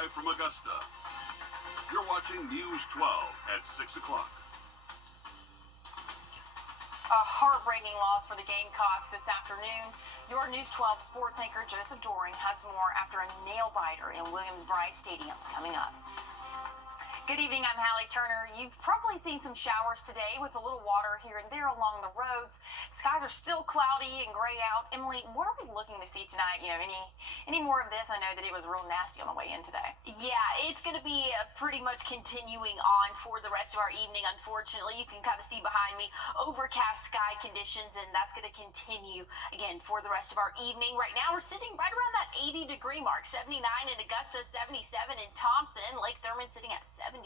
Live from Augusta. You're watching News 12 at 6 o'clock. A heartbreaking loss for the Gamecocks this afternoon. Your News 12 sports anchor Joseph Doring has more after a nail-biter in Williams-Brice Stadium coming up. Good evening, I'm Hallie Turner. You've probably seen some showers today with a little water here and there along the roads. Skies are still cloudy and gray out. Emily, what are we looking to see tonight? Any more of this? I know that it was real nasty on the way in today. Yeah, it's going to be pretty much continuing on for the rest of our evening. Unfortunately, you can kind of see behind me overcast sky conditions, and that's going to continue again for the rest of our evening. Right now, we're sitting right around that 80-degree mark, 79 in Augusta, 77 in Thompson. Lake Thurman sitting at 78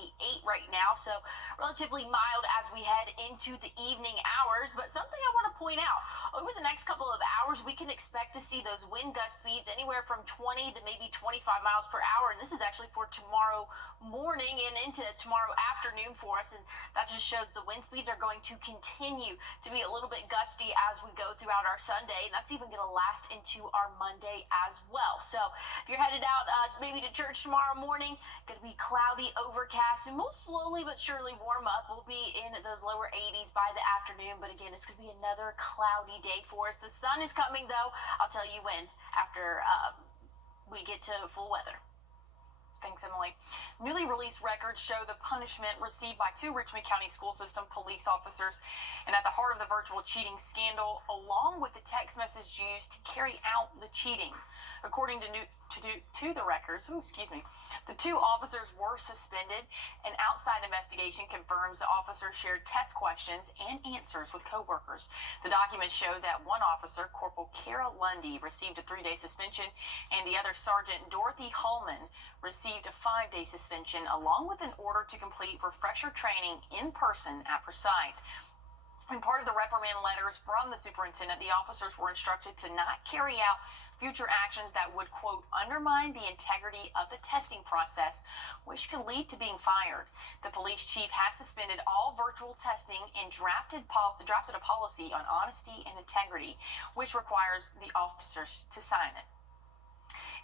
right now, so relatively mild as we head into the evening hours. But something I want to point out, over the next couple of hours, we can expect to see those wind gust speeds anywhere from 20 to maybe 25 miles per hour, and this is actually for tomorrow morning and into tomorrow afternoon for us, and that just shows the wind speeds are going to continue to be a little bit gusty as we go throughout our Sunday, and that's even going to last into our Monday as well. So if you're headed out maybe to church tomorrow morning, going to be cloudy, overcast, and we'll slowly but surely warm up. We'll be in those lower 80s by the afternoon, but again, it's going to be another cloudy day for us. The sun is coming, though. I'll tell you when, after we get to full weather. Thanks, Emily. Newly released records show the punishment received by two Richmond County School System police officers, and at the heart of the virtual cheating scandal, along with the text message used to carry out the cheating. According to the records, the two officers were suspended. An outside investigation confirms the officers shared test questions and answers with coworkers. The documents show that one officer, Corporal Kara Lundy, received a 3-day suspension, and the other, Sergeant Dorothy Hallman, received a 5-day suspension, along with an order to complete refresher training in person at Forsyth. In part of the reprimand letters from the superintendent, the officers were instructed to not carry out future actions that would, quote, undermine the integrity of the testing process, which could lead to being fired. The police chief has suspended all virtual testing and drafted a policy on honesty and integrity, which requires the officers to sign it.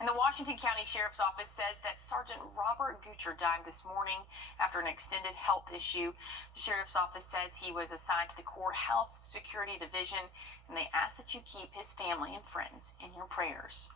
And the Washington County Sheriff's Office says that Sergeant Robert Gucher died this morning after an extended health issue. The Sheriff's Office says he was assigned to the Courthouse Security Division, and they ask that you keep his family and friends in your prayers.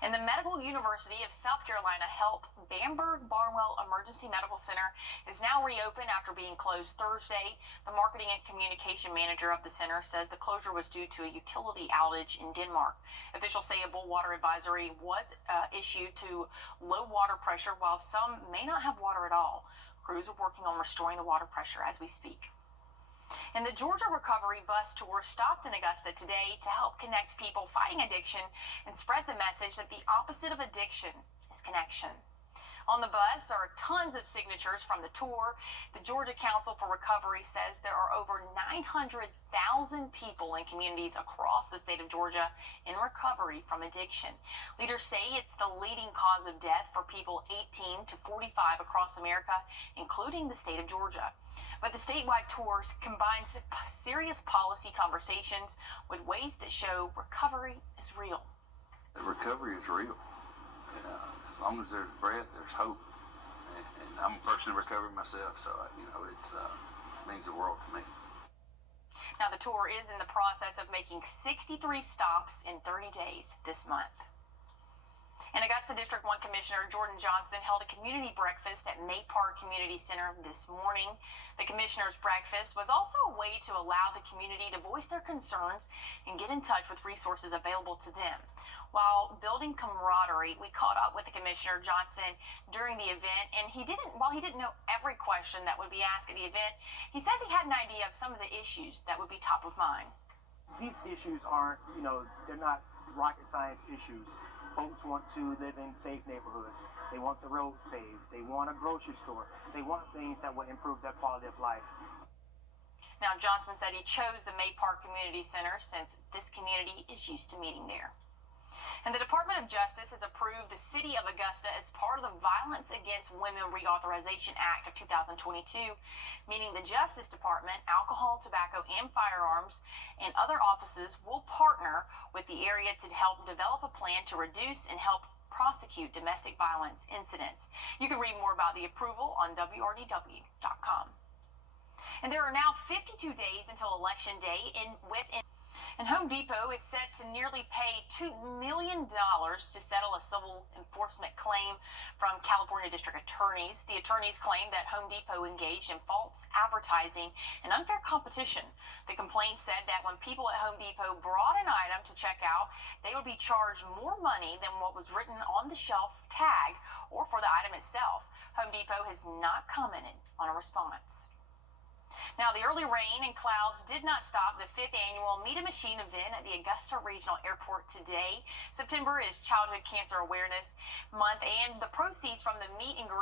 And the Medical University of South Carolina Health Bamberg-Barnwell Emergency Medical Center is now reopened after being closed Thursday. The marketing and communication manager of the center says the closure was due to a utility outage in Denmark. Officials say a bull water advisory was issued to low water pressure, while some may not have water at all. Crews are working on restoring the water pressure as we speak. And the Georgia Recovery Bus Tour stopped in Augusta today to help connect people fighting addiction and spread the message that the opposite of addiction is connection. On the bus are tons of signatures from the tour. The Georgia Council for Recovery says there are over 900,000 people in communities across the state of Georgia in recovery from addiction. Leaders say it's the leading cause of death for people 18 to 45 across America, including the state of Georgia. But the statewide tours combines serious policy conversations with ways that show recovery is real. Recovery is real. As long as there's breath, there's hope. And I'm a person in recovery myself, so it means the world to me. Now, the tour is in the process of making 63 stops in 30 days this month. And Augusta District 1 Commissioner Jordan Johnson held a community breakfast at May Park Community Center this morning. The commissioner's breakfast was also a way to allow the community to voice their concerns and get in touch with resources available to them. While building camaraderie, we caught up with the Commissioner Johnson during the event, and while he didn't know every question that would be asked at the event, he says he had an idea of some of the issues that would be top of mind. These issues aren't, they're not rocket science issues. Folks want to live in safe neighborhoods. They want the roads paved. They want a grocery store. They want things that will improve their quality of life. Now, Johnson said he chose the May Park Community Center since this community is used to meeting there. And the Department of Justice has approved the City of Augusta as part of the Violence Against Women Reauthorization Act of 2022, meaning the Justice Department, Alcohol, Tobacco, and Firearms, and other offices will partner with the area to help develop a plan to reduce and help prosecute domestic violence incidents. You can read more about the approval on Wrdw.com. And there are now 52 days until Election Day and Home Depot is set to nearly pay $2 million to settle a civil enforcement claim from California district attorneys. The attorneys claim that Home Depot engaged in false advertising and unfair competition. The complaint said that when people at Home Depot brought an item to check out, they would be charged more money than what was written on the shelf tag or for the item itself. Home Depot has not commented on a response. Now, the early rain and clouds did not stop the 5th annual Meet a Machine event at the Augusta Regional Airport today. September is Childhood Cancer Awareness Month, and the proceeds from the Meet and the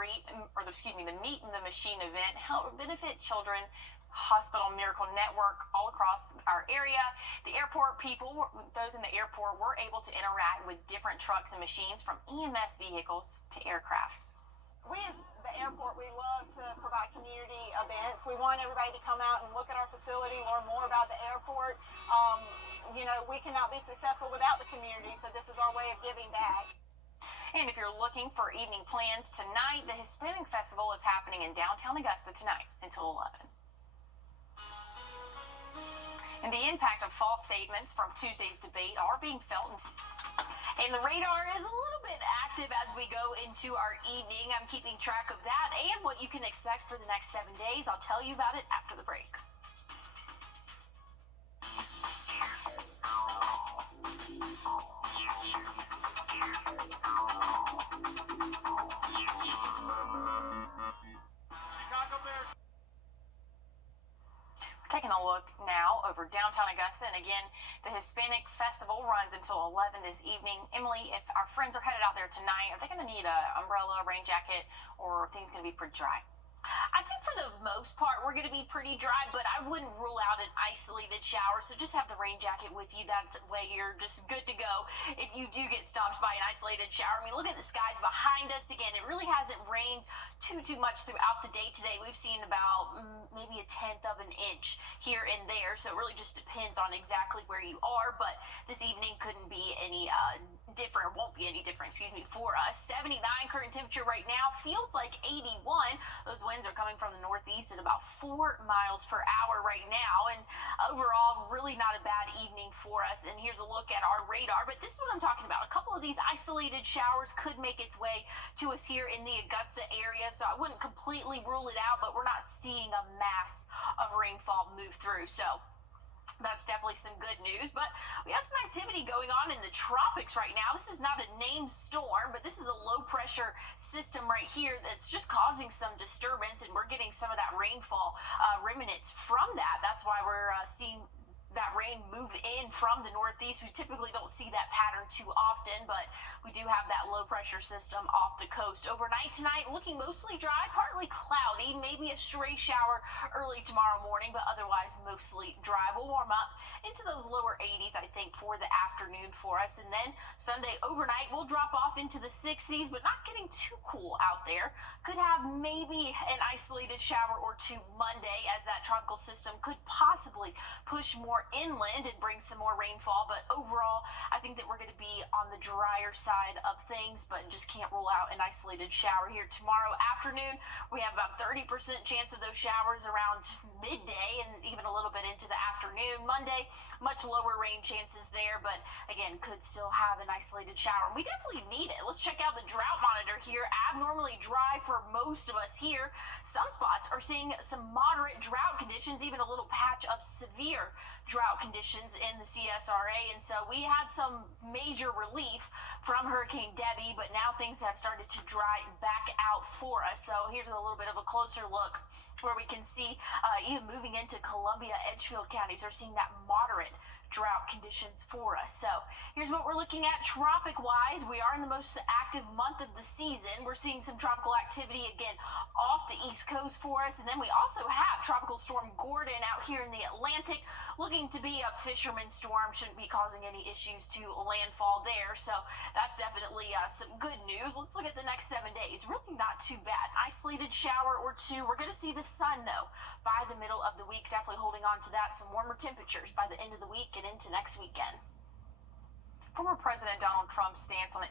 Machine event help benefit children. Hospital Miracle Network all across our area. The airport people, those in the airport, were able to interact with different trucks and machines from EMS vehicles to aircrafts. We as the airport, we love to provide community events. We want everybody to come out and look at our facility, learn more about the airport. We cannot be successful without the community, so this is our way of giving back. And if you're looking for evening plans tonight, the Hispanic Festival is happening in downtown Augusta tonight until 11. And the impact of false statements from Tuesday's debate are being felt. And the radar is a little bit active as we go into our evening. I'm keeping track of that and what you can expect for the next 7 days. I'll tell you about it after the break. Taking a look now over downtown Augusta, and again, the Hispanic Festival runs until 11 this evening. Emily, if our friends are headed out there tonight, are they going to need an umbrella, rain jacket, or are things going to be pretty dry? I think for the most part, we're going to be pretty dry, but I wouldn't rule out an isolated shower. So just have the rain jacket with you. That's the way you're just good to go if you do get stopped by an isolated shower. I mean, look at the skies behind us. Again, it really hasn't rained too much throughout the day today. We've seen about maybe a tenth of an inch here and there. So it really just depends on exactly where you are. But this evening couldn't be any different, won't be any different, for us. 79 current temperature right now, feels like 81. Those winds are coming from the northeast at about 4 miles per hour right now, and overall really not a bad evening for us. And here's a look at our radar, but this is what I'm talking about. A couple of these isolated showers could make its way to us here in the Augusta area, so I wouldn't completely rule it out, but we're not seeing a mass of rainfall move through. So that's definitely some good news, but we have some activity going on in the tropics right now. This is not a named storm, but this is a low pressure system right here that's just causing some disturbance, and we're getting some of that rainfall remnants from that. That's why we're seeing that rain move in from the northeast. We typically don't see that pattern too often, but we do have that low pressure system off the coast. Overnight tonight, looking mostly dry, partly cloudy, maybe a stray shower early tomorrow morning, but otherwise mostly dry. We'll warm up into those lower 80s, I think, for the afternoon for us. And then Sunday overnight, we'll drop off into the 60s, but not getting too cool out there. Could have maybe an isolated shower or two Monday, as that tropical system could possibly push more inland and bring some more rainfall. But overall, I think that we're going to be on the drier side of things, but just can't rule out an isolated shower here tomorrow afternoon. We have about 30% chance of those showers around midday and even a little bit into the afternoon. Monday, much lower rain chances there, but again, could still have an isolated shower. We definitely need it. Let's check out the drought monitor here. Abnormally dry for most of us here. Some spots are seeing some moderate drought conditions, even a little patch of severe drought conditions in the CSRA, and so we had some major relief from Hurricane Debbie, but now things have started to dry back out for us. So here's a little bit of a closer look where we can see even moving into Columbia, Edgefield counties are seeing that moderate drought conditions for us. So here's what we're looking at tropic wise. We are in the most active month of the season. We're seeing some tropical activity again off the east coast for us, and then we also have tropical storm Gordon out here in the Atlantic, looking to be a fisherman storm. Shouldn't be causing any issues to landfall there, so that's definitely some good news. Let's look at the next 7 days. Really not too bad. Isolated shower or two. We're going to see the sun though by the middle of the week. Definitely holding on to that. Some warmer temperatures by the end of the week and into next weekend. Former President Donald Trump's stance on the